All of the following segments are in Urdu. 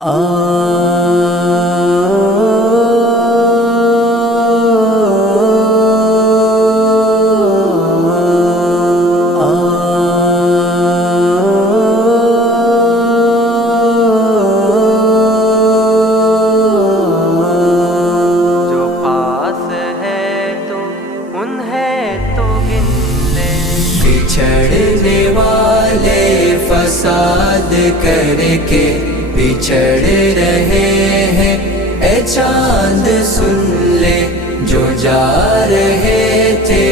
جو پاس ہے تو انہیں تو گن لے، بچھڑنے والے فساد کر کے بچھڑ رہے ہیں، اے چاند سن لے، جو جا رہے تھے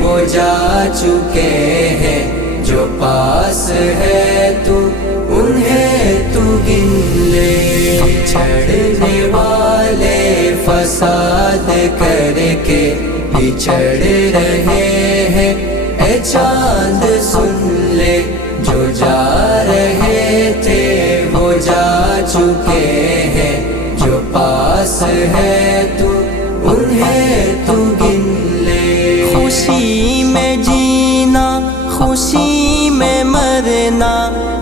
وہ جا چکے ہیں، جو پاس ہے تو انہیں تو گن لے۔ بچھڑنے والے فساد کر کے بچھڑ رہے ہیں، اے چاند سن لے، جو جا رہے تھے وہ جا چکے ہیں، جو پاس ہے تو انہیں تو گن لے۔ خوشی میں جینا خوشی میں مرنا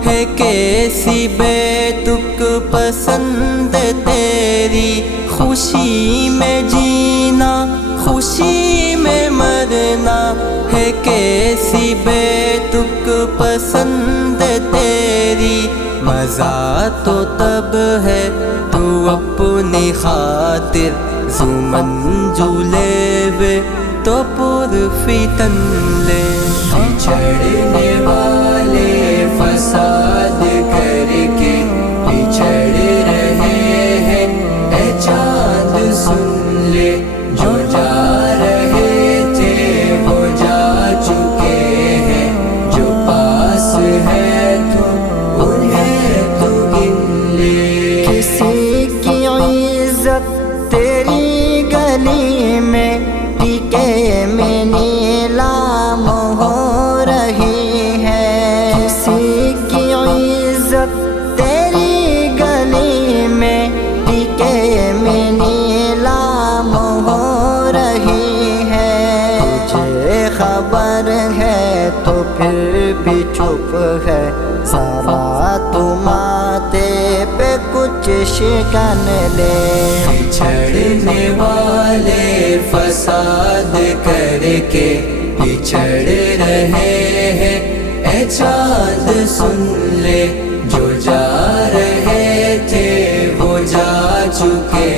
ہے، کیسی بے تک پسند تیری۔ خوشی میں جینا خوشی میں مرنا ہے، کیسی بے تک پسند تیری۔ مزہ تو تب ہے تو اپنی خاطر منجولے وے تو پر فتن لے۔ بچھڑنے والے فساد کر کے بچھڑ رہے ہیں، اے چاند سن لے، جو جا رہے تھے وہ جا چکے ہیں، جو پاس ہے تو انہیں تو گن لے۔ کسی کی عزت تیری گلی میں ٹکے میں نیلام ہو رہی ہے، کسی کی عزت تیری گلی میں ٹکے میں نیلام ہو رہی ہے۔ تجھے خبر ہے تو پھر بھی چپ ہے، ذرا تو ماتھے پہ کچھ شکن لے۔ بچھڑنے والے فساد کر کے بچھڑ رہے ہیں، اے چاند سن لے، جو جا رہے تھے وہ جا چکے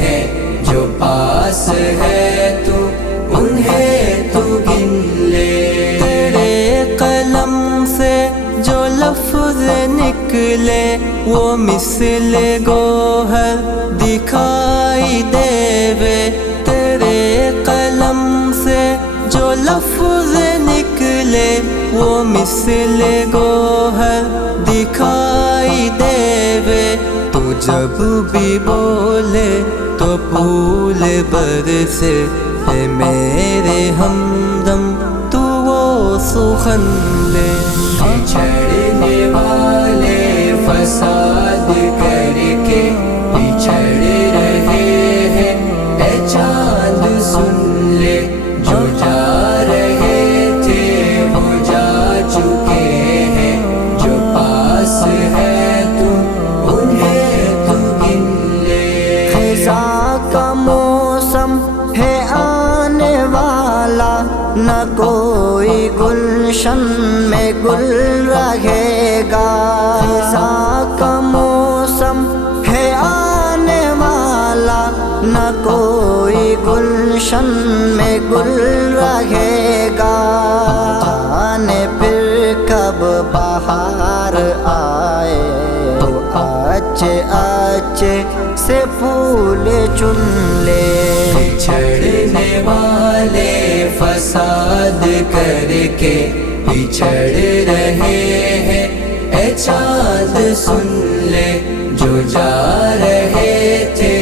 ہیں، جو پاس ہے تو انہیں تو گن لے۔ تیرے قلم سے جو لفظ نکلے وہ مثل گوہر دکھائی دے وے، تیرے قلم سے جو لفظ نکلے وہ مثل گوہر دکھائی دے وے۔ تو جب بھی بولے تو پھول برسے، اے میرے ہمدم تو وہ سخن لے۔ بچھڑنے والے فساد کر کے بچھڑ رہے ہیں، اے چاند سن لے، جو جا رہے تھے وہ جا چکے ہیں، جو پاس ہے تو انہیں تو گن لے۔ خزاں کا موسم ہے آنے والا، نہ کوئی گلشن میں گل رہے گا۔ خزاں کا موسم ہے آنے والا، نہ کوئی گلشن میں گل رہے گا۔ جانے پھر کب بہار آئے تو اچھے اچھے سے پھول چن لے۔ بچھڑنے والے فساد کر کے بچھڑ رہے ہیں، اے چاند سن لے، جو جا رہے تھے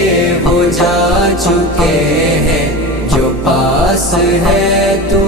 وہ جا چکے ہیں، جو پاس ہے تو